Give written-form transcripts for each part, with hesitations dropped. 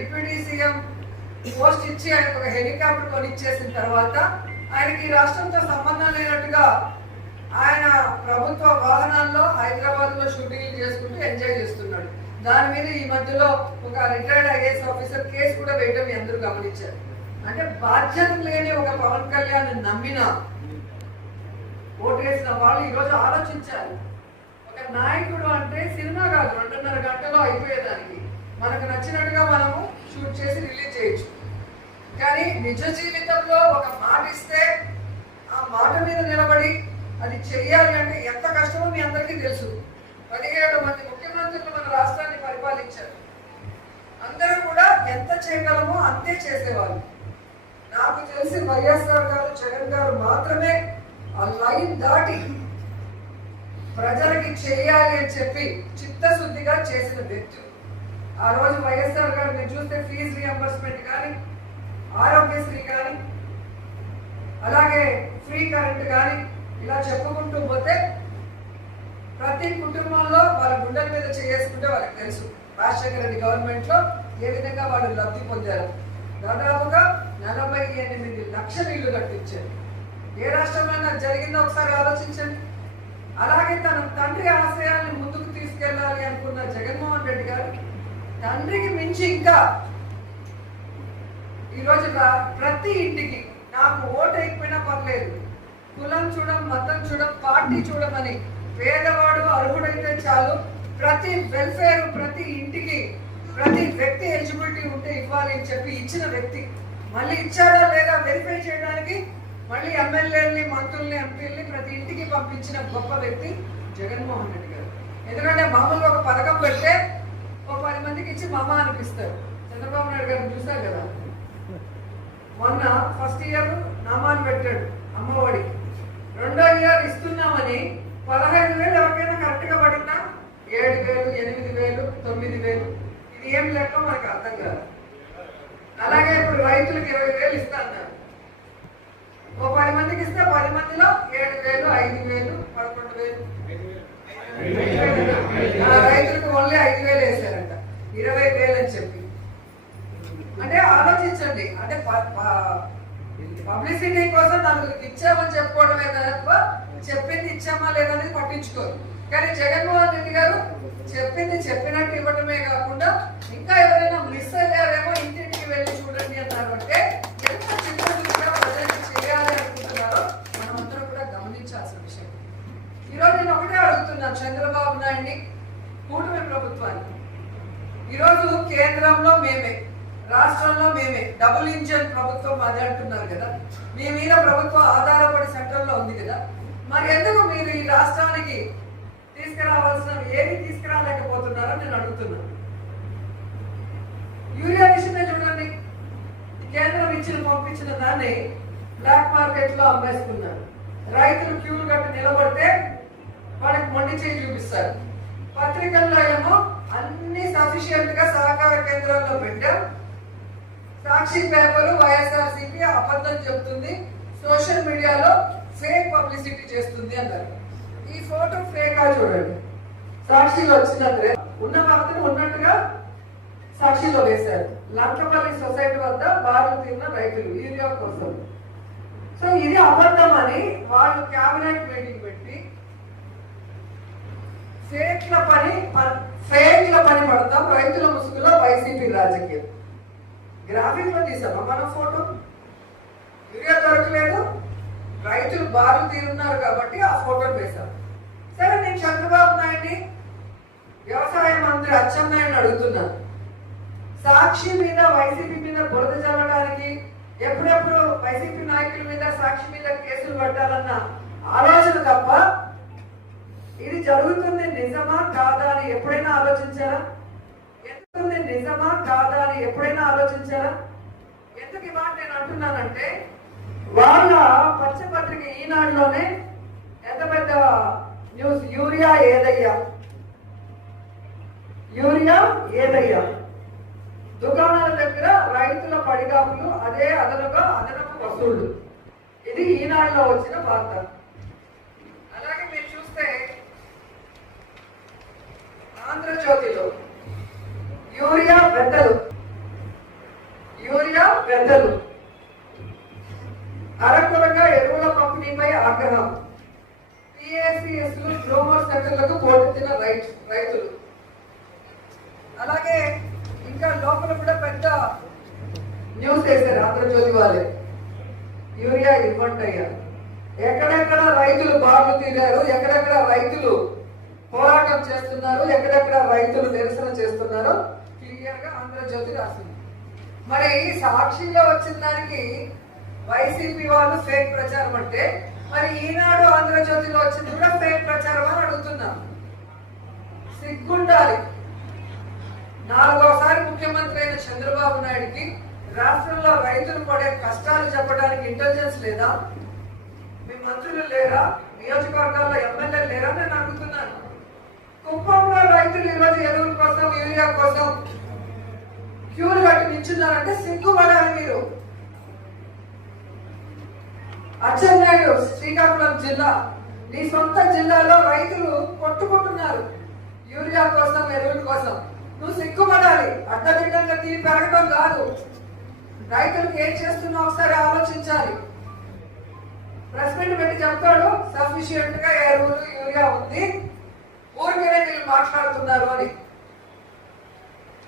Deputy CM post ఇచ్చి ఆయనకు ఒక హెలికాప్టర్ కొనిచ్చేసిన తర్వాత ఆయనకి ఈ రాష్ట్రంతో సంబంధం లేనట్టుగా ఆయన ప్రభుత్వ వాహనాల్లో హైదరాబాద్ లో షూటింగ్లు చేసుకుంటూ ఎంజాయ్ చేస్తున్నాడు. దాని మీద ఈ మధ్యలో ఒక రిటైర్డ్ ఐఏఎస్ ఆఫీసర్ కేసు కూడా వేయటం మీ అందరూ గమనించారు. అంటే బాధ్యత లేని ఒక పవన్ కళ్యాణ్ నమ్మిన ఓటేసిన వాళ్ళు ఈరోజు ఆలోచించాలి. ఒక నాయకుడు అంటే సినిమా కాదు, 2.5 గంటలో అయిపోయేదానికి మనకు నచ్చినట్టుగా మనము షూట్ చేసి రిలీజ్ చేయొచ్చు. కానీ నిజ జీవితంలో ఒక మాట ఇస్తే ఆ మాట మీద నిలబడి అది చెయ్యాలి అంటే ఎంత కష్టమో మీ అందరికీ తెలుసు. 17 మంది ముఖ్యమంత్రులు మన రాష్ట్రాన్ని పరిపాలించారు. అందరూ కూడా ఎంత చేయగలమో అంతే చేసేవాళ్ళు. నాకు తెలిసి వైఎస్ఆర్ గారు, జగన్ గారు మాత్రమే ఆ లైన్ దాటి ప్రజలకి చేయాలి అని చెప్పి చిత్తశుద్ధిగా చేసిన వ్యక్తులు. ఆ రోజు వైఎస్ఆర్ గారు మీరు చూస్తే ఫీజు రియంబర్స్మెంట్ కానీ, ఆరోగ్యశ్రీ కానీ, అలాగే ఫ్రీ కరెంట్ కానీ ఇలా చెప్పుకుంటూ పోతే ప్రతి కుటుంబంలో వాళ్ళ గుండెల మీద చేసుకుంటే వాళ్ళకి తెలుసు రాజశేఖర రెడ్డి గవర్నమెంట్ లో ఏ విధంగా వాళ్ళు లబ్ధి పొందారు. దాదాపుగా 48 లక్షల ఇళ్లు కట్టించారు. ఏ రాష్ట్రంలో జరిగిందో ఒకసారి ఆలోచించండి. అలాగే తన తండ్రి ఆశయాన్ని ముందుకు తీసుకెళ్లాలి అనుకున్న జగన్మోహన్ రెడ్డి గారు తండ్రికి మించి ఇంకా ఈరోజు ప్రతి ఇంటికి నాకు ఓటు అయిపోయినా పర్లేదు, కులం చూడం, మతం చూడం, పార్టీ చూడమని పేదవాడు అర్హుడైతే చాలు, ప్రతి వెల్ఫేర్ ప్రతి ఇంటికి ప్రతి వ్యక్తి ఎలిజిబిలిటీ ఉంటే ఇవ్వాలి అని చెప్పి ఇచ్చిన వ్యక్తి. మళ్ళీ ఇచ్చారా లేదా వెరిఫై చేయడానికి మళ్ళీ ఎమ్మెల్యేలని, మంత్రుల్ని, ఎంపీల్ని ప్రతి ఇంటికి పంపించిన గొప్ప వ్యక్తి జగన్మోహన్ రెడ్డి గారు. ఎందుకంటే మామూలుగా ఒక పథకం పెడితే ఒక 10 మందికి ఇచ్చి మామ అనిపిస్తారు. చంద్రబాబు నాయుడు గారు చూశారు కదా, మొన్న ఫస్ట్ ఇయర్ నామాలు పెట్టాడు అమ్మఒడి, రెండో ఇయర్ ఇస్తున్నామని 15,000 ఎవరికైనా కరెక్ట్ గా పడినా 7,000, 8,000, 9,000 ఇది ఏం లెక్క మనకు అర్థం కాదు. అలాగే ఇప్పుడు రైతులకు 20,000 ఇస్తా అన్నారు. ఓ 10 మందికి ఇస్తే 10 మందిలో 7,000, 5,000, 11,000 రైతులకు ఓన్లీ 5,000 వేసారంట, 20,000 అని చెప్పి. అంటే ఆలోచించండి, అంటే పబ్లిసిటీ కోసం నలుగురికి ఇచ్చామని చెప్పుకోవడమే తప్ప చెప్పింది ఇచ్చామా లేదనేది పట్టించుకోరు. కానీ జగన్మోహన్ రెడ్డి గారు చెప్పింది చెప్పినట్టు ఇవ్వడమే కాకుండా ఇంకా ఎవరైనా మిస్ అయ్యారేమో ఇంటింటికి వెళ్ళి చూడండి అన్నారు. అంటే ఎంత చిత్తశుద్ధిగా ప్రజలకు చేయాలి అనుకుంటున్నారో మనమందరం కూడా గమనించాల్సిన విషయం. ఈరోజు నేను ఒకటే అడుగుతున్నాను చంద్రబాబు నాయుడిని, కూటమి ప్రభుత్వాన్ని. ఈరోజు కేంద్రంలో మేమే, రాష్ట్రంలో మేమే, డబుల్ ఇంజన్ ప్రభుత్వం అదే అంటున్నారు కదా, మీ మీద ప్రభుత్వం ఆధారపడి సెంట్రల్లో ఉంది కదా, మరి ఎందుకు మీరు ఈ రాష్ట్రానికి తీసుకురావాల్సిన ఏమి తీసుకురాలేకపోతున్నారో నేను అడుగుతున్నాను. యూరియా విషయమే చూడండి, కేంద్రం పంపించిన దాన్ని బ్లాక్ మార్కెట్ లో అమ్మేసుకున్నారు. రైతులు క్యూలు కట్టి నిలబడితే వాళ్ళకి మొండి చేయి చూపిస్తారు. పత్రికల్లో ఏమో అన్ని సఫిషియెంట్ గా సహకార కేంద్రాల్లో పెట్టాం, సాక్షి పేపర్ వైఎస్ఆర్సీపీ అబద్ధం చెప్తుంది, సోషల్ మీడియాలో ఫేక్ పబ్లిసిటీ చేస్తుంది అన్నారు. ఈ ఫోటో ఫేక్ చూడండి, సాక్షిలో వచ్చినట్లే ఉన్న వార్తను ఉన్నట్టుగా సాక్షిలో వేశారు. లంకపల్లి సొసైటీ వద్ద బారులు తిన్న రైతులు యూరియా కోసం. సో ఇది అబద్ధం అని వాళ్ళు క్యాబినెట్ మీటింగ్ పెట్టి ఫేక్ల పని పడతాం రైతుల ముసుగులో వైసీపీ రాజకీయం. గ్రాఫిక్ లో తీసామా మనం ఫోటో, యూరియా దొరకలేదు, రైతులు బారులు తీరున్నారు కాబట్టి ఆ ఫోటోలు వేశాం. సరే, నేను చంద్రబాబు నాయుడిని, వ్యవసాయ మంత్రి అచ్చెన్నాయుడిని అడుగుతున్నాను, సాక్షి మీద వైసీపీ మీద బురద చల్లడానికి ఎప్పుడెప్పుడు వైసీపీ నాయకుల మీద సాక్షి మీద కేసులు పట్టాలన్న ఆలోచన తప్ప ఇది జరుగుతుంది నిజమా కాదా అని ఎప్పుడైనా ఆలోచించారా? నిజమా కాదా అని ఎప్పుడైనా ఆలోచించారా? ఎందుకు ఈ మాట నేను అంటున్నానంటే, వాళ్ళ పచ్చపత్రిక ఈనాడులోనే ఎంత పెద్ద న్యూస్, యూరియా ఏదయ్యా దుకాణాల దగ్గర రైతుల పడిగాపులు, అదే అదనపు వసూళ్లు. ఇది ఈనాడులో వచ్చిన వార్త. అలాగే మీరు చూస్తే ఆంధ్రజ్యోతిలో యూరియా పెద్దలు పెద్దలు. అరకులంగా ఎరువుల పంపిణీపై ఆగ్రహం. పిఎస్సిఎస్లు గ్రోమర్ సెంటర్లకు పోటెత్తిన రైతులు. అలాగే ఇంకా లోపల కూడా పెద్ద న్యూస్ వేశారు ఆంధ్రజ్యోతి వాళ్ళే. యూరియా ఇవ్వండి అయ్యా. ఎక్కడెక్కడ రైతులు బాగు తీరారు, ఎక్కడెక్కడ రైతులు పోరాటం చేస్తున్నారు, ఎక్కడెక్కడ రైతులు నిరసన చేస్తున్నారో క్లియర్ గా ఆంధ్రజ్యోతి రాసింది. మరి సాక్షిలో వచ్చిన దానికి వైసీపీ వాళ్ళు ఫేక్ ప్రచారం అంటే, మరి ఈనాడు ఆంధ్రజ్యోతిలో వచ్చింది కూడా ఫేక్ ప్రచారం అని అడుగుతున్నాం. సిగ్గుండాలి. 4వసారి ముఖ్యమంత్రి అయిన చంద్రబాబు నాయుడికి రాష్ట్రంలో రైతులు పడే కష్టాలు చెప్పడానికి ఇంటెలిజెన్స్ లేదా? మీ మంత్రులు లేరా? నియోజకవర్గాల్లో ఎమ్మెల్యేలు లేరా? నేను అడుగుతున్నాను. కుప్పంలో రైతులు ఈరోజు ఎరువుల కోసం, యూరియా కోసం క్యూలు కట్టి నిల్చున్నారంటే సిగ్గుపడాలి మీరు. అచ్చెన్నాయుడు, శ్రీకాకుళం జిల్లా, నీ సొంత జిల్లాలో రైతులు కొట్టుకుంటున్నారు యూరియా కోసం, ఎరువుల కోసం. నువ్వు సిగ్గుపడాలి. అడ్డదిడ్డంగా తీరి పెరగడం కాదు. రైతులకు ఏం చేస్తున్నావు ఒకసారి ఆలోచించాలి. ప్రెస్ మీట్ పెట్టి చెప్తాడు సఫిషియెంట్ గా ఎరువులు, యూరియా ఉంది, ఊరికనే వీళ్ళు మాట్లాడుతున్నారు అని.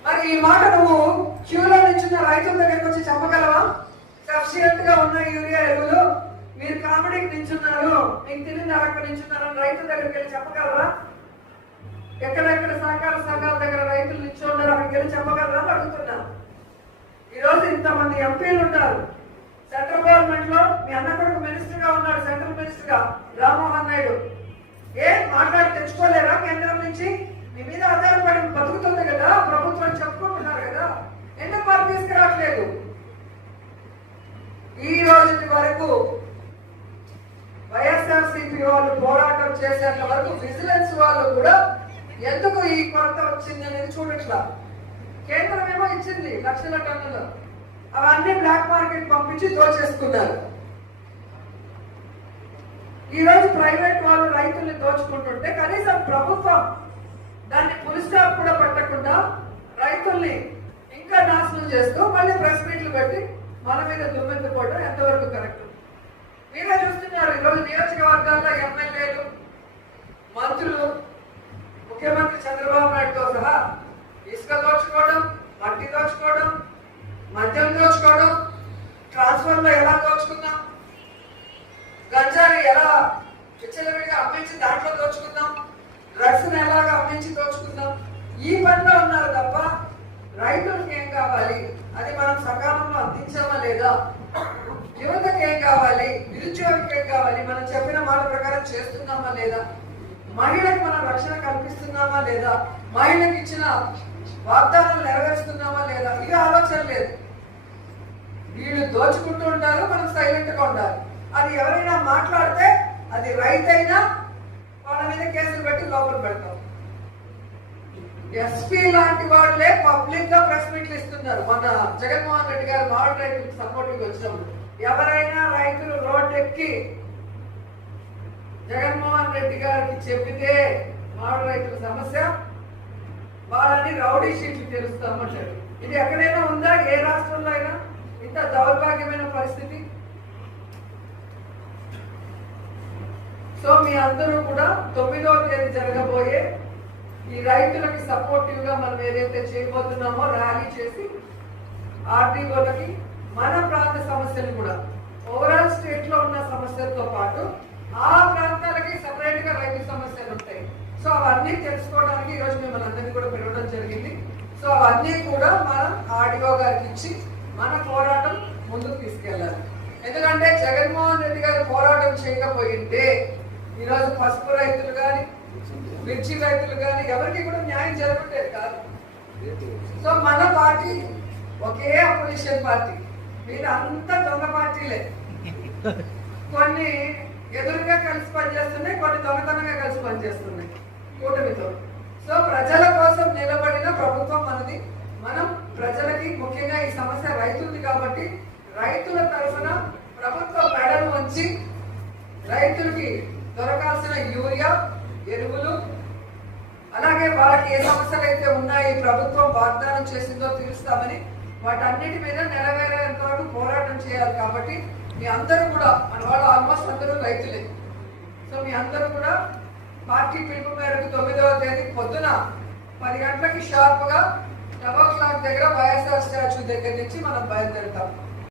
మరి ఈ మాట నువ్వు క్యూలో నిల్చున్న రైతుల దగ్గరికి వచ్చి చెప్పగలవా? సఫిషియెంట్ గా ఉన్న యూరియా, ఎరువులు మీరు కామెడీకి నిల్చున్నారు, మీకు తెలియదు అక్కడ నిల్చున్నారు అని రైతుల దగ్గరికి వెళ్ళి చెప్పగలరా? ఎక్కడెక్కడ సహకార సంఘాల దగ్గర రైతులు నిల్చున్నారు అక్కడికి వెళ్ళి చెప్పగలరా అని అడుగుతున్నా. ఈరోజు ఇంతమంది ఎంపీలు ఉన్నారు. సెంట్రల్ గవర్నమెంట్ లో మీ అన్న కొడుకు మినిస్టర్ గా ఉన్నాడు, సెంట్రల్ మినిస్టర్ గా రామ్మోహన్ నాయుడు. మాట్లాడి తెచ్చుకోలేరా కేంద్రం నుంచి? మీ మీద ఆధారపడి బతుకుతుంది కదా ప్రభుత్వం చెప్పుకుంటున్నారు కదా, ఎందుకు వారు తీసుకురావట్లేదు? ఈ రోజు వరకు వైఎస్ఆర్సీపీ వాళ్ళు పోరాటం చేసేంత వరకు విజిలెన్స్ వాళ్ళు కూడా ఎందుకు ఈ కొరత వచ్చింది అనేది చూడట్లా. కేంద్రం ఏమో ఇచ్చింది లక్షల టన్నులు, అవన్నీ బ్లాక్ మార్కెట్ పంపించి దోచేసుకున్నారు. ఈ రోజు ప్రైవేట్ వాళ్ళు రైతుల్ని దోచుకుంటుంటే కనీసం ప్రభుత్వం దాన్ని ఫుల్ స్టాప్ కూడా పెట్టకుండా రైతుల్ని ఇంకా నాశనం చేస్తూ మళ్ళీ ప్రెస్ మీట్లు పెట్టి మన మీద దుమ్మెత్తుకోవడం ఎంతవరకు కరెక్ట్? మీరే చూస్తున్నారు. ఈరోజు నియోజకవర్గాల్లో ఎమ్మెల్యేలు, మంత్రులు, ముఖ్యమంత్రి చంద్రబాబు నాయుడుతో సహా ఇసుక దోచుకోవడం, మట్టి దోచుకోవడం, మద్యం దోచుకోవడం, ట్రాన్స్ఫర్ లో ఎలా దోచుకుందాం, గంజాని ఎలా విచ్చలవిడిగా అమ్మించి దాంట్లో దోచుకుందాం, డ్రగ్స్ ఎలాగా అమ్మించి దోచుకుందాం, ఈ పనిలో ఉన్నారు తప్ప రైతులకు ఏం కావాలి, అది మనం సకాలంలో అందించామా లేదా, యువతకు ఏం కావాలి, నిరుద్యోగికి ఏం కావాలి, మనం చెప్పిన మాట ప్రకారం చేస్తున్నామా లేదా, మహిళకు మనం రక్షణ కల్పిస్తున్నామా లేదా, మహిళకి ఇచ్చిన వాగ్దానాలు నెరవేరుస్తున్నామా లేదా, ఇక ఆలోచన లేదు. వీళ్ళు దోచుకుంటూ ఉంటారు, మనం సైలెంట్ గా ఉండాలి. అది ఎవరైనా మాట్లాడితే అది రైతైనా వాళ్ళ మీద కేసులు పెట్టి లోపల పెడతాం. ఎస్పీ లాంటి వాళ్ళే పబ్లిక్ గా ప్రెస్ మీట్లు ఇస్తున్నారు. మన జగన్మోహన్ రెడ్డి గారు మామిడి రైతులకు సపోర్టింగ్ వచ్చినప్పుడు ఎవరైనా రైతులు రోడ్డు ఎక్కి జగన్మోహన్ రెడ్డి గారికి చెప్పితే మామిడి రైతుల సమస్య, వాళ్ళని రౌడీ షీట్లు తెలుస్తామంటారు. ఇది ఎక్కడైనా ఉందా? ఏ రాష్ట్రంలో అయినా ఇంత దౌర్భాగ్యమైన పరిస్థితి? సో మీ అందరూ కూడా 9వ తేదీ జరగబోయే ఈ రైతులకి సపోర్టివ్ గా మనం ఏదైతే చేయబోతున్నామో ర్యాలీ చేసి ఆర్టీఓలకి మన ప్రాంత సమస్యలు కూడా ఓవరాల్ స్టేట్ లో ఉన్న సమస్యలతో పాటు ఆ ప్రాంతాలకి సపరేట్ గా రైతు సమస్యలు ఉంటాయి. సో అవన్నీ తెలుసుకోవడానికి ఈరోజు మిమ్మల్ని అందరినీ కూడా పిలవడం జరిగింది. సో అవన్నీ కూడా మనం ఆర్డీఓ గారికి ఇచ్చి మన పోరాటం ముందుకు తీసుకెళ్ళాలి. ఎందుకంటే జగన్మోహన్ రెడ్డి గారు పోరాటం చేయకపోయింటే ఈరోజు పసుపు రైతులు కానీ, మిర్చి రైతులు కానీ ఎవరికి కూడా న్యాయం జరుగుతుంది కాదు. సో మన పార్టీ ఒకే అపోజిషన్ పార్టీ, మీరు అంతా దొంగ పార్టీలే. కొన్ని ఎదురుగా కలిసి పనిచేస్తున్నాయి, కొన్ని దొంగతనంగా కలిసి పనిచేస్తున్నాయి కూటమితో. సో ప్రజల కోసం నిలబడిన ప్రభుత్వం మనది. మనం ప్రజలకి, ముఖ్యంగా ఈ సమస్య రైతులది కాబట్టి రైతుల తరఫున ప్రభుత్వం మెడలు వంచి రైతులకి దొరకాల్సిన యూరియా, ఎరువులు, అలాగే వాళ్ళకి ఏ సమస్యలు అయితే ఉన్నాయి ప్రభుత్వం వాగ్దానం చేసిందో తీరుస్తామని వాటన్నిటి మీద నెరవేరేంత వరకు పోరాటం చేయాలి. కాబట్టి మీ అందరూ కూడా, మన వాళ్ళు ఆల్మోస్ట్ అందరూ రైతులే, సో మీ అందరూ కూడా పార్టీ పిలుపు మేరకు 9వ తేదీ పొద్దున 10 గంటలకి షార్ప్గా 12 o'clock దగ్గర వైఎస్ఆర్ స్టాచ్యూ దగ్గర నుంచి మనం బయలుదేరుతాం.